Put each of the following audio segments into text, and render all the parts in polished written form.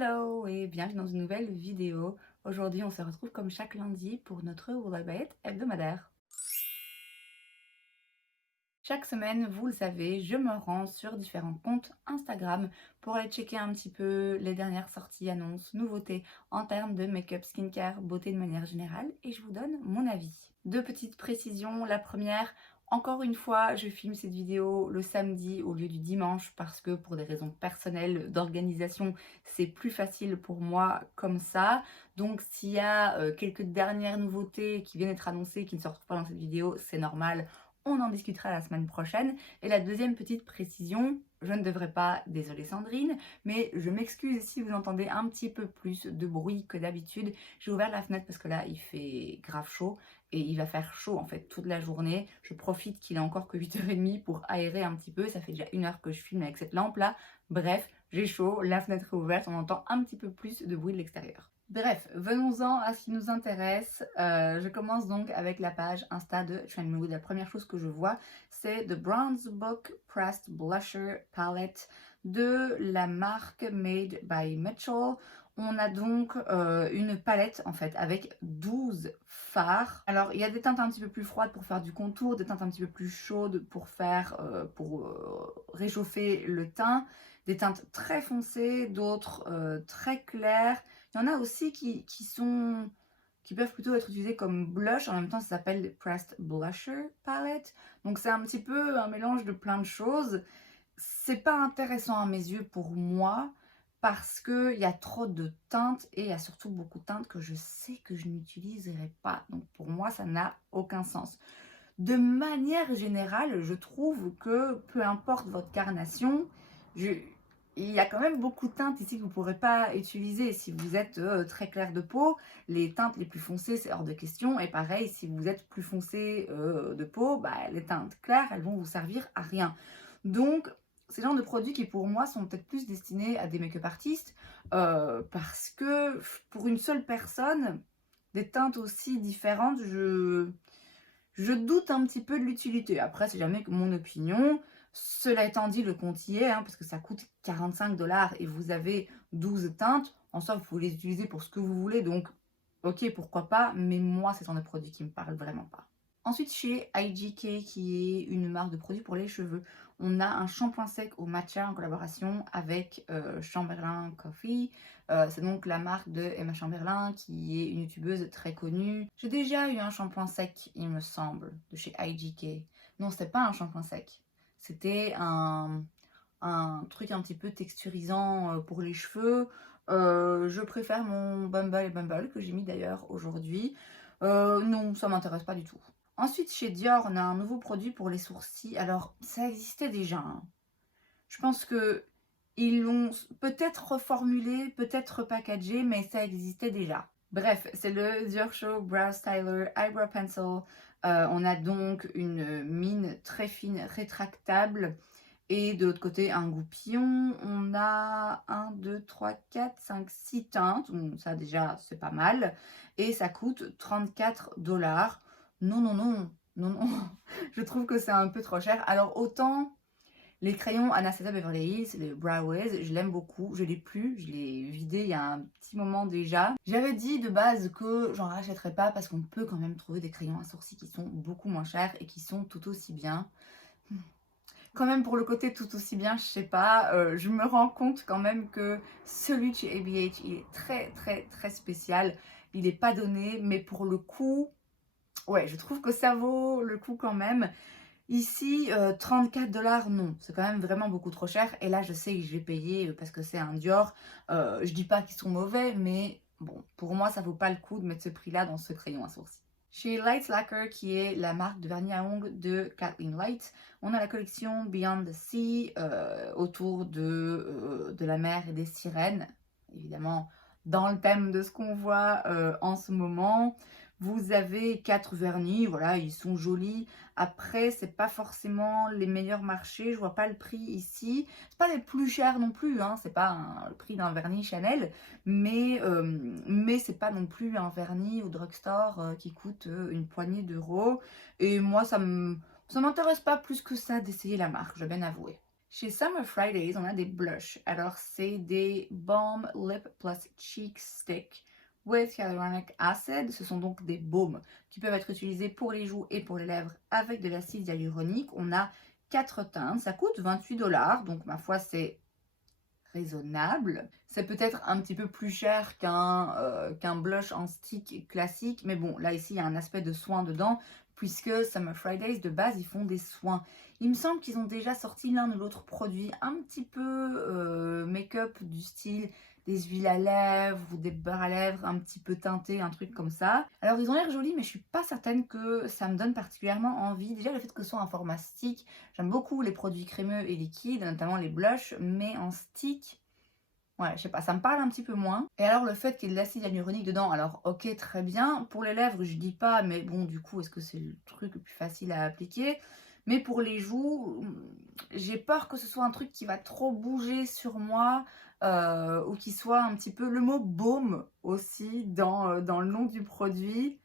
Hello et bienvenue dans une nouvelle vidéo. Aujourd'hui, on se retrouve comme chaque lundi pour notre Will I Buy It hebdomadaire. Chaque semaine, vous le savez, je me rends sur différents comptes Instagram pour aller checker un petit peu les dernières sorties, annonces, nouveautés en termes de make-up, skincare, beauté de manière générale et je vous donne mon avis. Deux petites précisions. La première, encore une fois, je filme cette vidéo le samedi au lieu du dimanche parce que pour des raisons personnelles d'organisation, c'est plus facile pour moi comme ça. Donc s'il y a quelques dernières nouveautés qui viennent d'être annoncées qui ne sortent pas dans cette vidéo, c'est normal. On en discutera la semaine prochaine. Et la deuxième petite précision, je ne devrais pas, désolée Sandrine, mais je m'excuse si vous entendez un petit peu plus de bruit que d'habitude. J'ai ouvert la fenêtre parce que là, il fait grave chaud et il va faire chaud en fait toute la journée. Je profite qu'il est encore que 8h30 pour aérer un petit peu. Ça fait déjà 1 heure que je filme avec cette lampe là. Bref, j'ai chaud, la fenêtre est ouverte, on entend un petit peu plus de bruit de l'extérieur. Bref, venons-en à ce qui nous intéresse. Je commence donc avec la page Insta de Trendmood. La première chose que je vois, c'est The Bronze Book Pressed Blusher Palette de la marque Made by Mitchell. On a donc une palette en fait avec 12 fards. Alors il y a des teintes un petit peu plus froides pour faire du contour, des teintes un petit peu plus chaudes pour faire réchauffer le teint, des teintes très foncées, d'autres très claires. Il y en a aussi qui peuvent plutôt être utilisés comme blush. En même temps, ça s'appelle Pressed Blusher Palette. Donc c'est un petit peu un mélange de plein de choses. C'est pas intéressant à mes yeux pour moi parce qu'il y a trop de teintes et il y a surtout beaucoup de teintes que je sais que je n'utiliserai pas. Donc pour moi, ça n'a aucun sens. De manière générale, je trouve que peu importe votre carnation, il y a quand même beaucoup de teintes ici que vous ne pourrez pas utiliser. Si vous êtes très clair de peau, les teintes les plus foncées, c'est hors de question. Et pareil, si vous êtes plus foncé de peau, bah, les teintes claires, elles vont vous servir à rien. Donc, c'est le genre de produits qui pour moi sont peut-être plus destinés à des make-up artistes parce que pour une seule personne, des teintes aussi différentes, je doute un petit peu de l'utilité. Après, c'est jamais que mon opinion. Cela étant dit, le compte y est, parce que ça coûte 45 $ et vous avez 12 teintes. En soi, vous pouvez les utiliser pour ce que vous voulez. Donc, ok, pourquoi pas. Mais moi, c'est un produit qui me parle vraiment pas. Ensuite, chez IGK, qui est une marque de produits pour les cheveux, on a un shampoing sec au matcha en collaboration avec Chamberlain Coffee. C'est donc la marque de Emma Chamberlain, qui est une youtubeuse très connue. J'ai déjà eu un shampoing sec, il me semble, de chez IGK. Non, c'était pas un shampoing sec. C'était un truc un petit peu texturisant pour les cheveux. Je préfère mon Bumble Bumble, que j'ai mis d'ailleurs aujourd'hui. Non, ça m'intéresse pas du tout. Ensuite, chez Dior, on a un nouveau produit pour les sourcils. Alors, ça existait déjà, Je pense que ils l'ont peut-être reformulé, peut-être repackagé, mais ça existait déjà. Bref, c'est le Dior Show Brow Styler Eyebrow Pencil. On a donc une mine très fine, rétractable. Et de l'autre côté, un goupillon. On a 1, 2, 3, 4, 5, 6 teintes. Donc ça déjà, c'est pas mal. Et ça coûte 34 $. Non, non, non, non, non. Je trouve que c'est un peu trop cher. Alors autant les crayons Anastasia Beverly Hills, les Browies, je l'aime beaucoup. Je l'ai plus, je l'ai vidé il y a un petit moment déjà. J'avais dit de base que j'en rachèterais pas parce qu'on peut quand même trouver des crayons à sourcils qui sont beaucoup moins chers et qui sont tout aussi bien. Quand même pour le côté tout aussi bien, je sais pas, je me rends compte quand même que celui de chez ABH, il est très très très spécial. Il n'est pas donné, mais pour le coup, ouais, je trouve que ça vaut le coup quand même. Ici, 34 $, non, c'est quand même vraiment beaucoup trop cher. Et là, je sais que je vais payer parce que c'est un Dior. Je dis pas qu'ils sont mauvais, mais bon, pour moi, ça vaut pas le coup de mettre ce prix-là dans ce crayon à sourcils. Chez Light Lacquer, qui est la marque de vernis à ongles de Kathleen Light, on a la collection Beyond the Sea autour de la mer et des sirènes. Évidemment, dans le thème de ce qu'on voit en ce moment. Vous avez 4 vernis, voilà, ils sont jolis. Après, c'est pas forcément les meilleurs marchés, je vois pas le prix ici. C'est pas les plus chers non plus, c'est pas le prix d'un vernis Chanel, mais c'est pas non plus un vernis au drugstore qui coûte une poignée d'euros. Et moi, ça m'intéresse pas plus que ça d'essayer la marque, je vais bien avouer. Chez Summer Fridays, on a des blushs. Alors, c'est des Balm Lip Plus Cheek Stick with hyaluronic acid. Ce sont donc des baumes qui peuvent être utilisés pour les joues et pour les lèvres avec de l'acide hyaluronique. On a 4 teintes. Ça coûte 28 $. Donc, ma foi, c'est raisonnable. C'est peut-être un petit peu plus cher qu'un blush en stick classique. Mais bon, là, ici, il y a un aspect de soin dedans, puisque Summer Fridays, de base, ils font des soins. Il me semble qu'ils ont déjà sorti l'un ou l'autre produit un petit peu make-up du style des huiles à lèvres ou des beurres à lèvres un petit peu teintés, un truc comme ça. Alors ils ont l'air jolis, mais je suis pas certaine que ça me donne particulièrement envie. Déjà le fait que ce soit un format stick, j'aime beaucoup les produits crémeux et liquides, notamment les blushs, mais en stick, ouais, je sais pas, ça me parle un petit peu moins. Et alors le fait qu'il y ait de l'acide hyaluronique dedans, alors ok, très bien. Pour les lèvres, je dis pas, mais bon, du coup, est-ce que c'est le truc le plus facile à appliquer? Mais pour les joues, j'ai peur que ce soit un truc qui va trop bouger sur moi, ou qui soit un petit peu le mot baume aussi dans le nom du produit.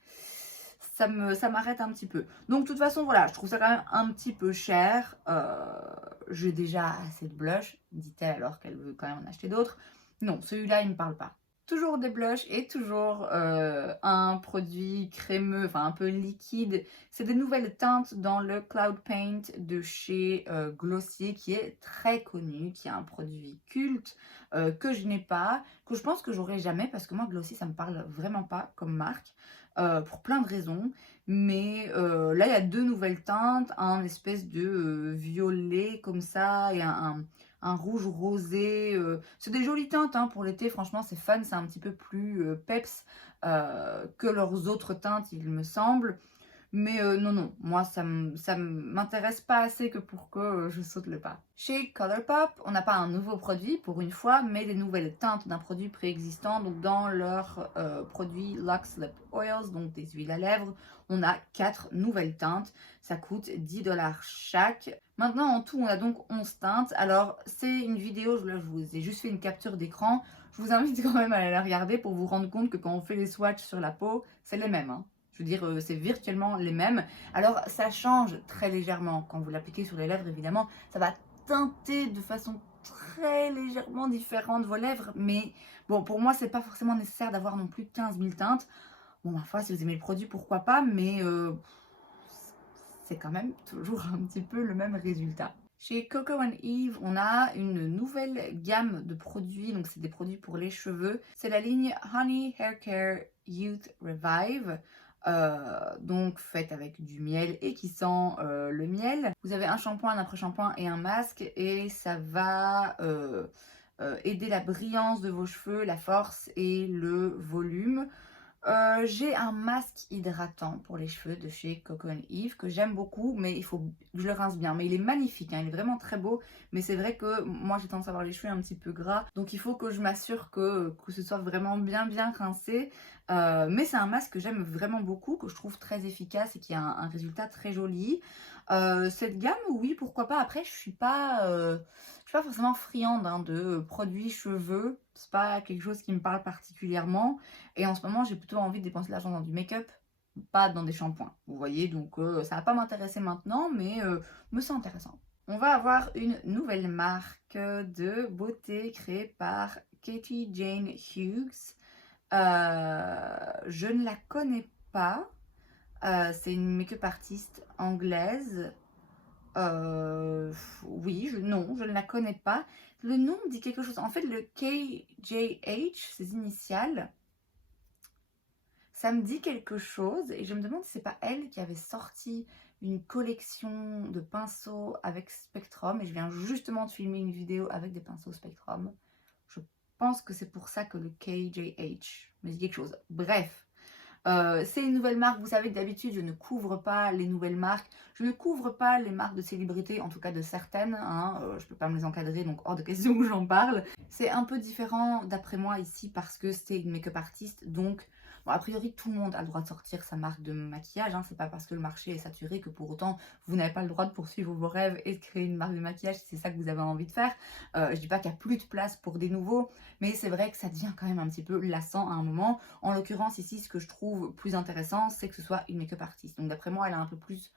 Ça m'arrête un petit peu. Donc de toute façon, voilà, je trouve ça quand même un petit peu cher. J'ai déjà assez de blush, dit-elle alors qu'elle veut quand même en acheter d'autres. Non, celui-là, il ne me parle pas. Toujours des blushs et toujours un produit crémeux, enfin un peu liquide. C'est des nouvelles teintes dans le Cloud Paint de chez Glossier, qui est très connu, qui est un produit culte que je n'ai pas, que je pense que j'aurai jamais, parce que moi Glossier, ça me parle vraiment pas comme marque. Pour plein de raisons. Mais là, il y a 2 nouvelles teintes, un espèce de violet comme ça et un rouge rosé. C'est des jolies teintes hein, pour l'été, franchement, c'est fun, c'est un petit peu plus peps que leurs autres teintes, il me semble. Mais non, non, moi, ça m'intéresse pas assez que pour que je saute le pas. Chez Colourpop, on n'a pas un nouveau produit pour une fois, mais des nouvelles teintes d'un produit préexistant. Donc dans leur produit Luxe Lip Oils, donc des huiles à lèvres, on a 4 nouvelles teintes. Ça coûte 10 $ chaque. Maintenant, en tout, on a donc 11 teintes. Alors, c'est une vidéo, là, je vous ai juste fait une capture d'écran. Je vous invite quand même à aller la regarder pour vous rendre compte que quand on fait les swatchs sur la peau, c'est les mêmes, hein. Je veux dire, c'est virtuellement les mêmes. Alors, ça change très légèrement. Quand vous l'appliquez sur les lèvres, évidemment, ça va teinter de façon très légèrement différente vos lèvres. Mais bon, pour moi, c'est pas forcément nécessaire d'avoir non plus 15 000 teintes. Bon, ma foi, si vous aimez le produit, pourquoi pas. Mais c'est quand même toujours un petit peu le même résultat. Chez Coco Eve, on a une nouvelle gamme de produits. Donc, c'est des produits pour les cheveux. C'est la ligne Honey Hair Care Youth Revive. Donc faite avec du miel et qui sent le miel. Vous avez un shampoing, un après-shampoing et un masque et ça va aider la brillance de vos cheveux, la force et le volume. J'ai un masque hydratant pour les cheveux de chez Coco Eve que j'aime beaucoup, mais il faut que je le rince bien. Mais il est magnifique, hein, il est vraiment très beau. Mais c'est vrai que moi j'ai tendance à avoir les cheveux un petit peu gras, donc il faut que je m'assure que ce soit vraiment bien rincé. Mais c'est un masque que j'aime vraiment beaucoup, que je trouve très efficace et qui a un résultat très joli. Cette gamme, oui, pourquoi pas. Après, je suis pas forcément friande hein, de produits cheveux. C'est pas quelque chose qui me parle particulièrement. Et en ce moment, j'ai plutôt envie de dépenser l'argent dans du make-up, pas dans des shampoings. Vous voyez, donc ça va pas m'intéresser maintenant, mais c'est intéressant. On va avoir une nouvelle marque de beauté créée par Katie Jane Hughes. Je ne la connais pas. C'est une make-up artiste anglaise. Oui, non, je ne la connais pas. Le nom me dit quelque chose. En fait, le KJH, ses initiales, ça me dit quelque chose. Et je me demande si c'est pas elle qui avait sorti une collection de pinceaux avec Spectrum. Et je viens justement de filmer une vidéo avec des pinceaux Spectrum. Je pense que c'est pour ça que le KJH me dit quelque chose. Bref. C'est une nouvelle marque, vous savez que d'habitude je ne couvre pas les nouvelles marques, je ne couvre pas les marques de célébrités, en tout cas de certaines, hein, je peux pas me les encadrer donc hors de question que j'en parle. C'est un peu différent d'après moi ici parce que c'est une make-up artiste, donc bon, a priori tout le monde a le droit de sortir sa marque de maquillage, hein, c'est pas parce que le marché est saturé que pour autant vous n'avez pas le droit de poursuivre vos rêves et de créer une marque de maquillage si c'est ça que vous avez envie de faire. Je dis pas qu'il n'y a plus de place pour des nouveaux, mais c'est vrai que ça devient quand même un petit peu lassant à un moment. En l'occurrence ici, ce que je trouve plus intéressant, c'est que ce soit une make-up artiste. Donc d'après moi, elle a un peu plus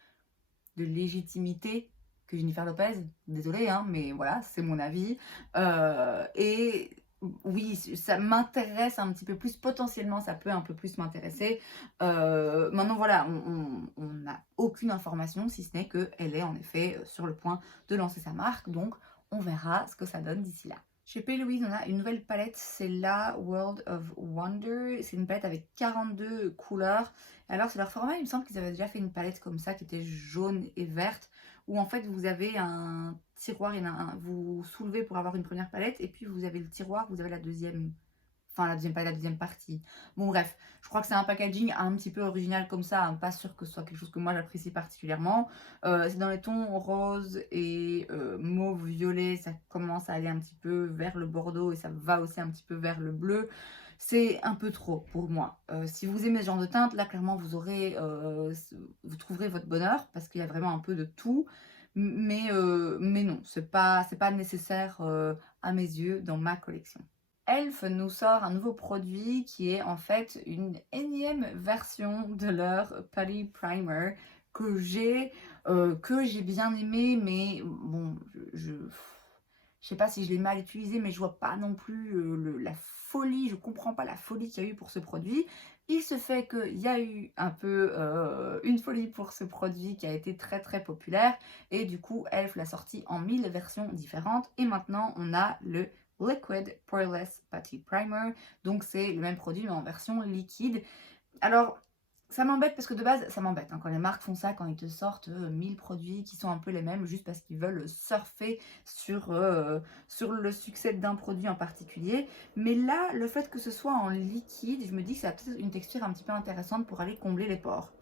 de légitimité que Jennifer Lopez. Désolée, hein, mais voilà, c'est mon avis. Et oui, ça m'intéresse un petit peu plus. Potentiellement, ça peut un peu plus m'intéresser. Maintenant, voilà, on n'a aucune information, si ce n'est qu'elle est en effet sur le point de lancer sa marque. Donc, on verra ce que ça donne d'ici là. Chez P. Louise, on a une nouvelle palette, c'est la World of Wonder. C'est une palette avec 42 couleurs. Alors, c'est leur format, il me semble qu'ils avaient déjà fait une palette comme ça qui était jaune et verte, où en fait vous avez un tiroir, vous soulevez pour avoir une première palette, et puis vous avez le tiroir, vous avez la deuxième, enfin la deuxième palette, la deuxième partie. Bon, bref, je crois que c'est un packaging un petit peu original comme ça, hein, pas sûr que ce soit quelque chose que moi j'apprécie particulièrement. C'est dans les tons rose et mauve violet, ça commence à aller un petit peu vers le bordeaux et ça va aussi un petit peu vers le bleu. C'est un peu trop pour moi. Si vous aimez ce genre de teinte, là clairement vous aurez, vous trouverez votre bonheur parce qu'il y a vraiment un peu de tout. Mais non, c'est pas nécessaire à mes yeux dans ma collection. Elf nous sort un nouveau produit qui est en fait une énième version de leur Putty Primer que j'ai bien aimé, mais bon, je sais pas si je l'ai mal utilisé, mais je vois pas non plus la folie, je comprends pas la folie qu'il y a eu pour ce produit. Il se fait qu'il y a eu un peu une folie pour ce produit qui a été très très populaire, et du coup Elf l'a sorti en 1000 versions différentes, et maintenant on a le Liquid Poreless Putty Primer. Donc c'est le même produit mais en version liquide. Alors ça m'embête parce que de base ça m'embête hein, quand les marques font ça, quand ils te sortent 1000 produits qui sont un peu les mêmes juste parce qu'ils veulent surfer sur le succès d'un produit en particulier. Mais là, le fait que ce soit en liquide, je me dis que ça a peut-être une texture un petit peu intéressante pour aller combler les pores.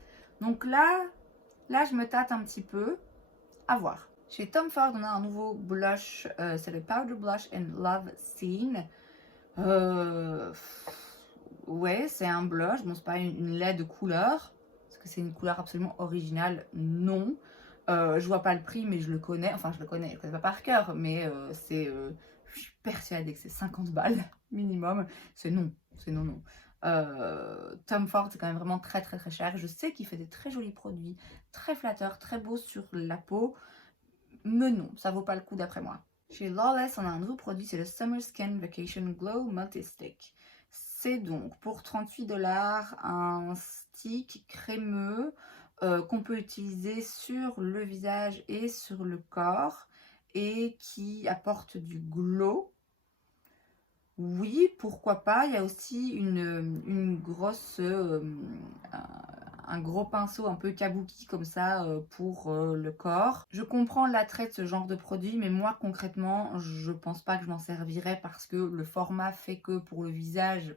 Donc là je me tâte un petit peu, à voir. Chez Tom Ford, on a un nouveau blush, c'est le Powder Blush and Love Scene. Ouais, c'est un blush, bon c'est pas une laide couleur, est-ce que c'est une couleur absolument originale? Non. Je vois pas le prix, mais je le connais, enfin je le connais pas par cœur, mais je suis persuadée que c'est 50 balles minimum. C'est non, c'est non, non. Tom Ford, c'est quand même vraiment très très très cher. Je sais qu'il fait des très jolis produits, très flatteurs, très beaux sur la peau, mais non, ça vaut pas le coup d'après moi. Chez Lawless, on a un nouveau produit, c'est le Summer Skin Vacation Glow Multi-Stick. C'est donc pour 38 $ un stick crémeux qu'on peut utiliser sur le visage et sur le corps et qui apporte du glow. Oui, pourquoi pas. Il y a aussi une grosse, un gros pinceau un peu kabuki comme ça pour le corps. Je comprends l'attrait de ce genre de produit, mais moi concrètement, je pense pas que je m'en servirais parce que le format fait que pour le visage,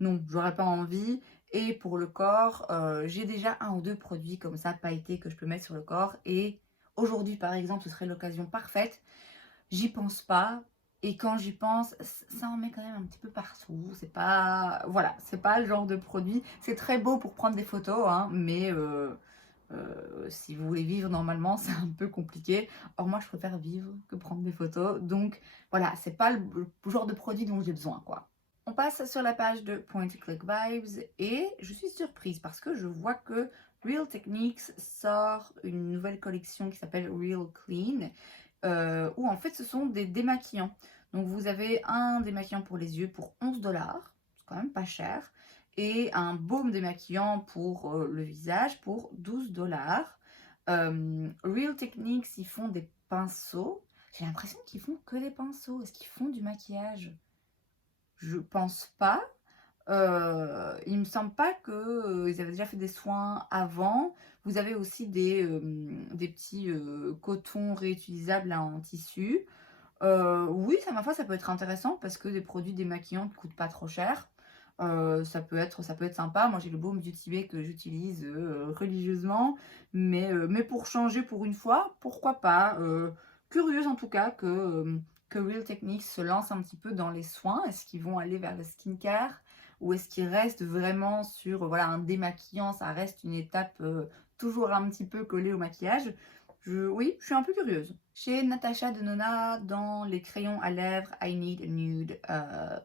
non, j'aurais pas envie. Et pour le corps, j'ai déjà un ou deux produits comme ça pailletés que je peux mettre sur le corps. Et aujourd'hui, par exemple, ce serait l'occasion parfaite. J'y pense pas. Et quand j'y pense, ça en met quand même un petit peu partout. C'est pas, voilà, c'est pas le genre de produit. C'est très beau pour prendre des photos, hein, mais si vous voulez vivre normalement, c'est un peu compliqué. Or moi, je préfère vivre que prendre des photos. Donc voilà, c'est pas le genre de produit dont j'ai besoin, quoi. On passe sur la page de Point Click Vibes et je suis surprise parce que je vois que Real Techniques sort une nouvelle collection qui s'appelle Real Clean, où en fait ce sont des démaquillants. Donc vous avez un démaquillant pour les yeux pour 11 $, c'est quand même pas cher, et un baume démaquillant pour le visage pour 12 $. Real Techniques, ils font des pinceaux. J'ai l'impression qu'ils font que des pinceaux. Est-ce qu'ils font du maquillage? Je pense pas. Il me semble pas que ils avaient déjà fait des soins avant. Vous avez aussi des petits cotons réutilisables là, en tissu. Oui, ça, ma foi, ça peut être intéressant parce que des produits démaquillants ne coûtent pas trop cher. Ça peut être sympa. Moi, j'ai le baume du Tibet que j'utilise religieusement. Mais pour changer pour une fois, pourquoi pas. Curieuse en tout cas que Real Techniques se lance un petit peu dans les soins. Est-ce qu'ils vont aller vers le skincare ou est-ce qu'ils restent vraiment sur voilà, un démaquillant? Ça reste une étape toujours un petit peu collée au maquillage. Oui, je suis un peu curieuse. Chez Natasha Denona, dans les crayons à lèvres I Need a Nude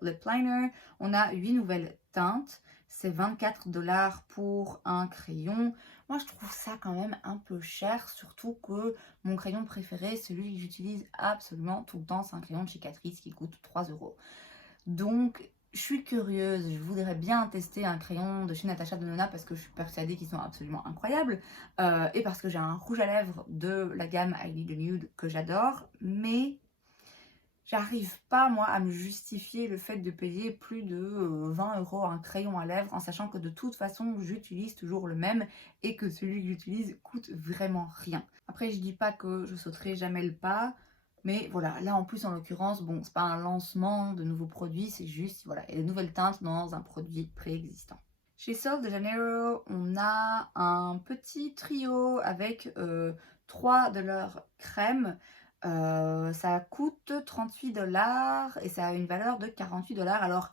Lip Liner, on a 8 nouvelles teintes. c'est 24 $ pour un crayon. Moi, je trouve ça quand même un peu cher, surtout que mon crayon préféré, celui que j'utilise absolument tout le temps, c'est un crayon de chez Catrice qui coûte 3 €. Donc, je suis curieuse, je voudrais bien tester un crayon de chez Natasha Denona parce que je suis persuadée qu'ils sont absolument incroyables et parce que j'ai un rouge à lèvres de la gamme I Need a Nude que j'adore, mais j'arrive pas, moi, à me justifier le fait de payer plus de 20 € un crayon à lèvres en sachant que de toute façon, j'utilise toujours le même et que celui que j'utilise coûte vraiment rien. Après, je dis pas que je sauterai jamais le pas, mais voilà, là en plus, en l'occurrence, bon, c'est pas un lancement de nouveaux produits, c'est juste, voilà, il y a des nouvelles teintes dans un produit préexistant. Chez Sol de Janeiro, on a un petit trio avec 3 de leurs crèmes. Ça coûte 38 $ et ça a une valeur de 48 $. Alors,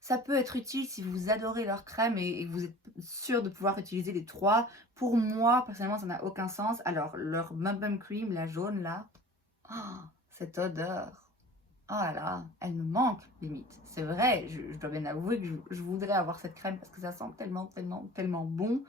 ça peut être utile si vous adorez leur crème et que vous êtes sûr de pouvoir utiliser les 3. Pour moi, personnellement, ça n'a aucun sens. Alors, leur Mum Bum Cream, la jaune là, cette odeur. Oh là là, elle me manque limite. C'est vrai, je dois bien avouer que je voudrais avoir cette crème parce que ça sent tellement, tellement, tellement bon.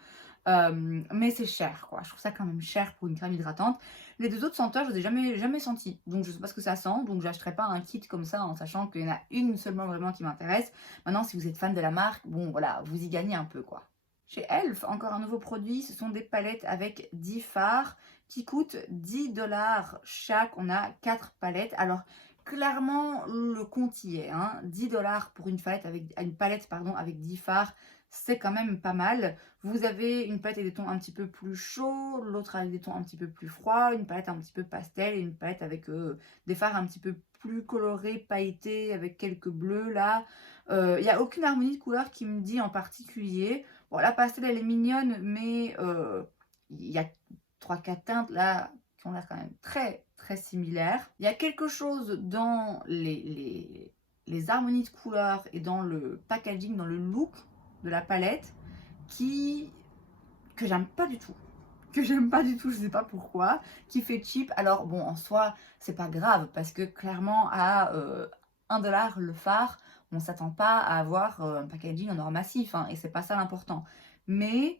Mais c'est cher, quoi. Je trouve ça quand même cher pour une crème hydratante. Les deux autres senteurs, je les ai jamais sentis. Donc je sais pas ce que ça sent. Donc j'achèterai pas un kit comme ça en sachant qu'il y en a une seulement vraiment qui m'intéresse. Maintenant, si vous êtes fan de la marque, bon voilà, vous y gagnez un peu, quoi. Chez Elf, encore un nouveau produit, ce sont des palettes avec 10 fards qui coûtent 10 $ chaque. On a 4 palettes. Alors, clairement, le compte y est, hein. 10 $ pour une palette pardon, avec 10 fards, c'est quand même pas mal. Vous avez une palette avec des tons un petit peu plus chauds, l'autre avec des tons un petit peu plus froids, une palette un petit peu pastel et une palette avec des fards un petit peu plus colorés, pailletés, avec quelques bleus là. Il n'y a aucune harmonie de couleurs qui me dit en particulier. Bon, la pastel, elle est mignonne, mais il y a 3-4 teintes là qui ont l'air quand même très très similaires. Il y a quelque chose dans les harmonies de couleurs et dans le packaging, dans le look de la palette que j'aime pas du tout. Je sais pas pourquoi, qui fait cheap. Alors bon, en soi, c'est pas grave parce que clairement à 1 $ le fard, on s'attend pas à avoir un packaging en or massif, hein, et c'est pas ça l'important. Mais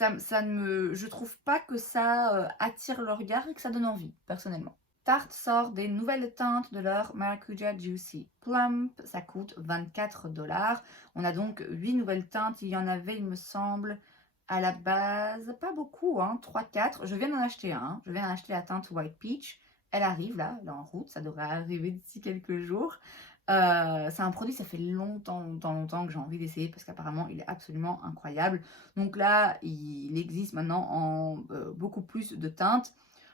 je trouve pas que ça attire le regard et que ça donne envie, personnellement. Tarte sort des nouvelles teintes de leur Maracuja Juicy Plump, ça coûte 24 $. On a donc 8 nouvelles teintes, il y en avait, il me semble, à la base, pas beaucoup, hein, 3-4. Je viens d'en acheter un, hein. Je viens d'en acheter la teinte White Peach. Elle arrive là, elle est en route, ça devrait arriver d'ici quelques jours. C'est un produit, ça fait longtemps, longtemps, longtemps que j'ai envie d'essayer parce qu'apparemment il est absolument incroyable. Donc là, il existe maintenant en beaucoup plus de teintes.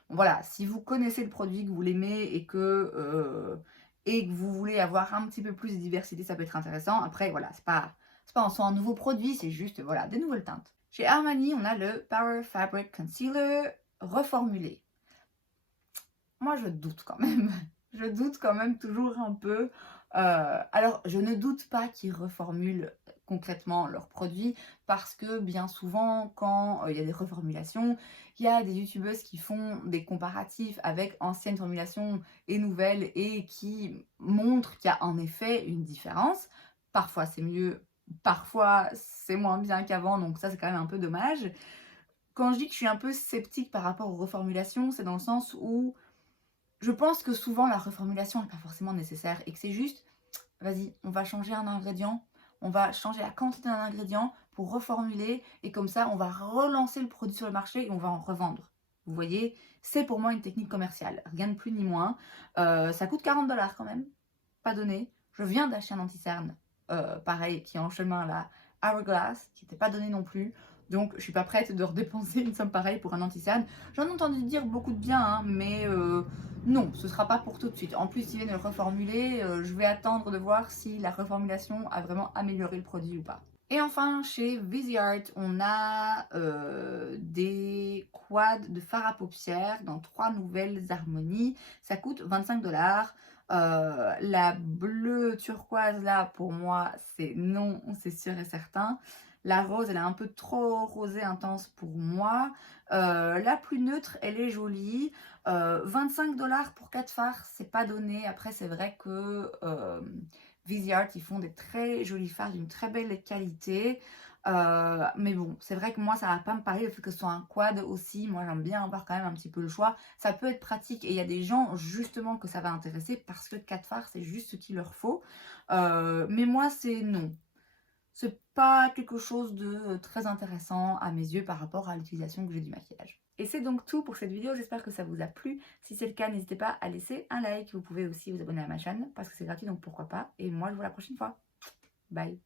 Bon, voilà, si vous connaissez le produit, que vous l'aimez et que vous voulez avoir un petit peu plus de diversité, ça peut être intéressant. Après, voilà, c'est pas en soi un nouveau produit, c'est juste voilà, des nouvelles teintes. Chez Armani, on a le Power Fabric Concealer reformulé. Moi, je doute quand même. Je doute quand même toujours un peu. Alors, je ne doute pas qu'ils reformulent concrètement leurs produits parce que bien souvent, quand il y a des reformulations, il y a des youtubeuses qui font des comparatifs avec anciennes formulations et nouvelles et qui montrent qu'il y a en effet une différence. Parfois, c'est mieux, parfois, c'est moins bien qu'avant, donc ça, c'est quand même un peu dommage. Quand je dis que je suis un peu sceptique par rapport aux reformulations, c'est dans le sens où je pense que souvent la reformulation n'est pas forcément nécessaire et que c'est juste, vas-y, on va changer un ingrédient, on va changer la quantité d'un ingrédient pour reformuler et comme ça on va relancer le produit sur le marché et on va en revendre. Vous voyez, c'est pour moi une technique commerciale, rien de plus ni moins. Ça coûte 40 $ quand même, pas donné. Je viens d'acheter un anti-cerne, pareil, qui est en chemin là, Hourglass, qui n'était pas donné non plus. Donc je suis pas prête de redépenser une somme pareille pour un anti-cerne. J'en ai entendu dire beaucoup de bien, hein, mais non, ce sera pas pour tout de suite. En plus, ils viennent de le reformuler. Je vais attendre de voir si la reformulation a vraiment amélioré le produit ou pas. Et enfin, chez Viseart, on a des quads de fard à paupières dans 3 nouvelles harmonies. Ça coûte 25 $. La bleue turquoise là, pour moi, c'est non, c'est sûr et certain. La rose, elle est un peu trop rosée intense pour moi. La plus neutre, elle est jolie. 25 $ pour 4 fards, c'est pas donné. Après, c'est vrai que Viseart, ils font des très jolis fards d'une très belle qualité. Mais bon, c'est vrai que moi, ça va pas me parler le fait que ce soit un quad aussi. Moi, j'aime bien avoir quand même un petit peu le choix. Ça peut être pratique et il y a des gens justement que ça va intéresser parce que 4 fards, c'est juste ce qu'il leur faut. Mais moi, c'est non. C'est pas quelque chose de très intéressant à mes yeux par rapport à l'utilisation que j'ai du maquillage. Et c'est donc tout pour cette vidéo, j'espère que ça vous a plu. Si c'est le cas, n'hésitez pas à laisser un like. Vous pouvez aussi vous abonner à ma chaîne parce que c'est gratuit, donc pourquoi pas. Et moi, je vous vois la prochaine fois. Bye!